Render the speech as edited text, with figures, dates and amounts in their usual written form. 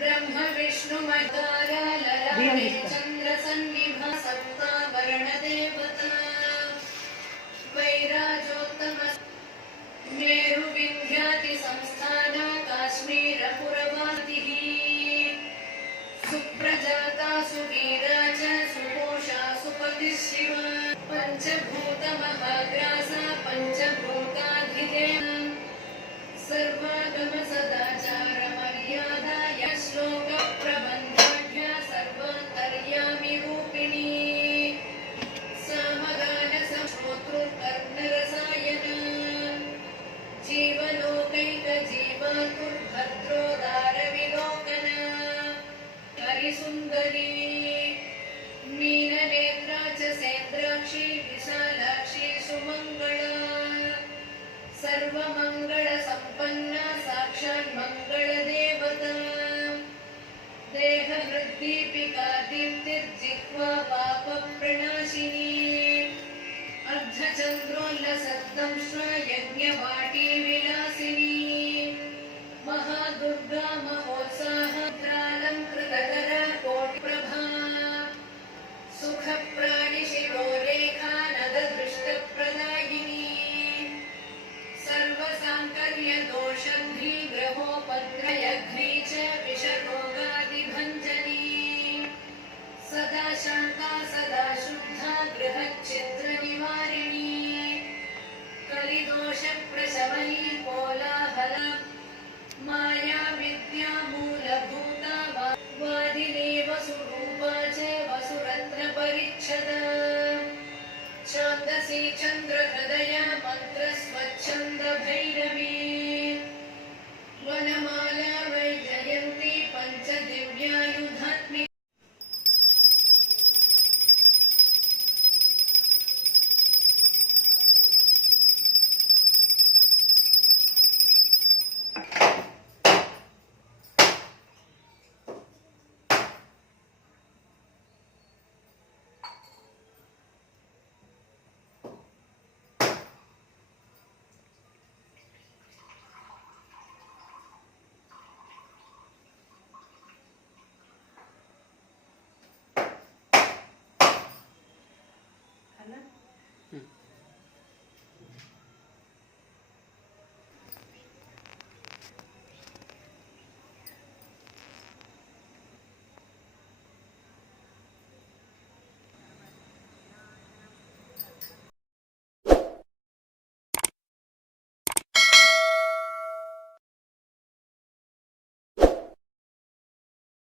ब्रह्म विष्णु मदाराललाटे चंद्र सन्निभा सप्तावरण देवता वैराजोत्तम मेरु विंध्याति संस्थान काश्मीर पुरवातिः सुप्रजाता सुवीरा च सुपोषा सुपतिः शिव पंचभूत महाग्रासा पंचभूताधिदेव सर्वागम सदाचार मर्यादा श्लोक प्रबंधाढ्य सर्वान्तर्यामि रूपिणी सामगान श्रोतृकर्णरसायन जीवलोकैक जीवातुर्भद्रोदार विलोकन हरिसुन्दरी मीननेत्रा च सेन्द्राक्षी विशालाक्षी सुमङ्गला सर्वमङ्गल सम्पन्ना साक्षात् मङ्गलदेवता देहवृद्दीपिका दीप्तिर्जिह्वा पापप्रणाशिनी अर्धचन्द्रोल्लसद्दंश्वा यज्ञ